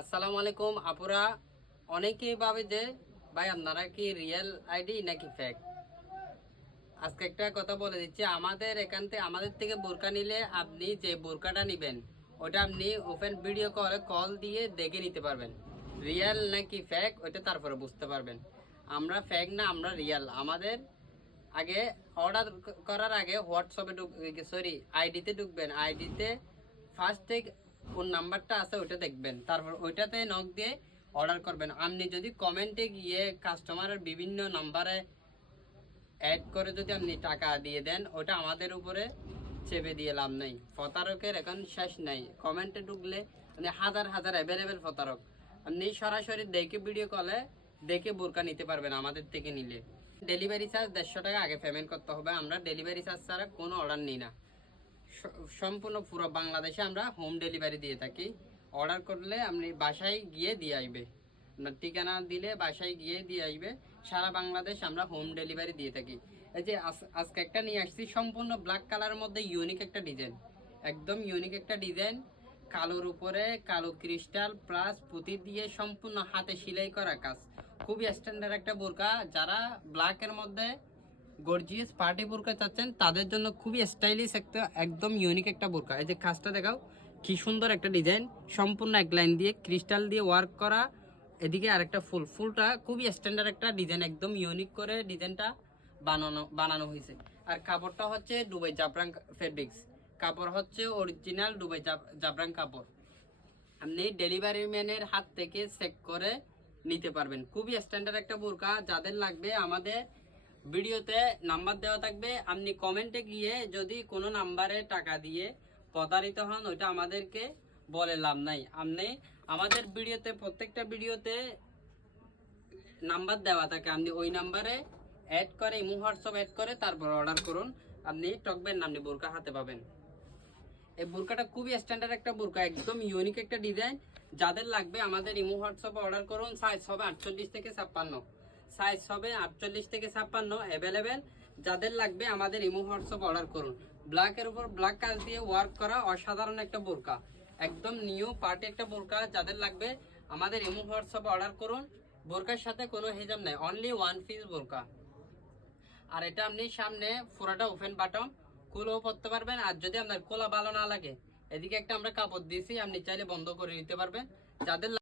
আসসালামু আলাইকুম আপুরা। অনেকেই ভাবে যে ভাই আপনারা কি রিয়েল আইডি নাকি ফেক। আজকে একটা কথা বলে দিচ্ছি, আমাদের থেকে বোরকা নিলে আপনি যে বোরকাটা নেবেন ওটা আপনি ওপেন ভিডিও করে কল দিয়ে দেখে নিতে পারবেন রিয়েল নাকি ফেক, ওইটা তারপরে বুঝতে পারবেন। আমরা ফেক না, আমরা রিয়েল। আমাদের আগে অর্ডার করার আগে হোয়াটসঅ্যাপে আইডিতে ঢুকবেন। আইডিতে ফার্স্টে কোন নাম্বারটা আছে ওইটা দেখবেন, তারপর ওইটাতে নক দিয়ে অর্ডার করবেন। আপনি যদি কমেন্টে গিয়ে কাস্টমারের বিভিন্ন নাম্বারে অ্যাড করে যদি আপনি টাকা দিয়ে দেন, ওটা আমাদের উপরে চেপে দিয়ে লাভ নেই। প্রতারকের এখন শেষ নাই। কমেন্টে ঢুকলে মানে হাজার হাজার অ্যাভেলেবেল প্রতারক। আপনি সরাসরি দেখে ভিডিও কলে দেখে বোরকা নিতে পারবেন আমাদের থেকে নিলে। ডেলিভারি চার্জ 150 টাকা আগে পেমেন্ট করতে হবে। আমরা ডেলিভারি চার্জ ছাড়া কোনো অর্ডার নিই না। সম্পূর্ণ পুরো বাংলাদেশে আমরা হোম ডেলিভারি দিয়ে থাকি। অর্ডার করলে আপনি বাসায় গিয়ে দিয়ে আসবে, আপনার ঠিকানা দিলে বাসায় গিয়ে দিয়ে আসবে। সারা বাংলাদেশ আমরা হোম ডেলিভারি দিয়ে থাকি। এই যে আজকে একটা নিয়ে আসছি সম্পূর্ণ ব্ল্যাক কালারের মধ্যে ইউনিক একটা ডিজাইন, একদম ইউনিক একটা ডিজাইন। কালোর উপরে কালো ক্রিস্টাল প্লাস পুঁতি দিয়ে সম্পূর্ণ হাতে সেলাই করা কাজ, খুবই স্ট্যান্ডার্ড একটা বোরকা। যারা ব্ল্যাকের মধ্যে গর্জিয়াস পার্টি বোরকা চাচ্ছেন তাদের জন্য খুবই স্টাইলিশ একটা একদম ইউনিক একটা বোরকা। এই যে কাজটা দেখাও, কি সুন্দর একটা ডিজাইন, সম্পূর্ণ এক লাইন দিয়ে ক্রিস্টাল দিয়ে ওয়ার্ক করা। এদিকে আরেকটা ফুলটা খুবই স্ট্যান্ডার্ড একটা ডিজাইন, একদম ইউনিক করে ডিজাইনটা বানানো হয়েছে। আর কাপড়টা হচ্ছে দুবাই জাফরান ফেব্রিক্স, কাপড় হচ্ছে অরিজিনাল দুবাই জাফরান কাপড়। আপনি ডেলিভারি ম্যানের হাত থেকে চেক করে নিতে পারবেন। খুবই স্ট্যান্ডার্ড একটা বোরকা। যাদের লাগবে আমাদের ভিডিওতে নাম্বার দেওয়া থাকবে। আপনি কমেন্টে গিয়ে যদি কোনো নাম্বারে টাকা দিয়ে প্রতারিত হন, ওইটা আমাদেরকে বলে লাভ নাই। আপনি আমাদের ভিডিওতে প্রত্যেকটা ভিডিওতে নাম্বার দেওয়া থাকে, আপনি ওই নাম্বারে অ্যাড করে ইমো হোয়াটসঅ্যাপ অ্যাড করে তারপর অর্ডার করুন। আপনি টকবেন না, আপনি বোরকা হাতে পাবেন। এই বোরকাটা খুবই স্ট্যান্ডার্ড একটা বোরকা, একদম ইউনিক একটা ডিজাইন। যাদের লাগবে আমাদের ইমো হোয়াটসঅ্যাপে অর্ডার করুন। সাইজ হবে 48 থেকে 56, সাইজ হবে 48 থেকে 56 অ্যাভেলেবেল। যাদের লাগবে আমাদের ইমো হোয়াটসঅ্যাপে অর্ডার করুন। ব্ল্যাকের উপর ব্ল্যাক কাজ দিয়ে ওয়ার্ক করা অসাধারণ একটা বোরকা, একদম নিউ পার্টি একটা বোরকা। যাদের লাগবে আমাদের ইমো হোয়াটসঅ্যাপে অর্ডার করুন। বোরকার সাথে কোনো হিজাব নাই, অনলি ওয়ান পিস বোরকা। আর এটা আপনি সামনে পুরোটা ওপেন বাটম, খুলেও পড়তে পারবেন। আর যদি আপনার খোলা ভালো না লাগে, এদিকে একটা আমরা কাপড় দিয়েছি, আপনি চাইলে বন্ধ করে নিতে পারবেন। যাদের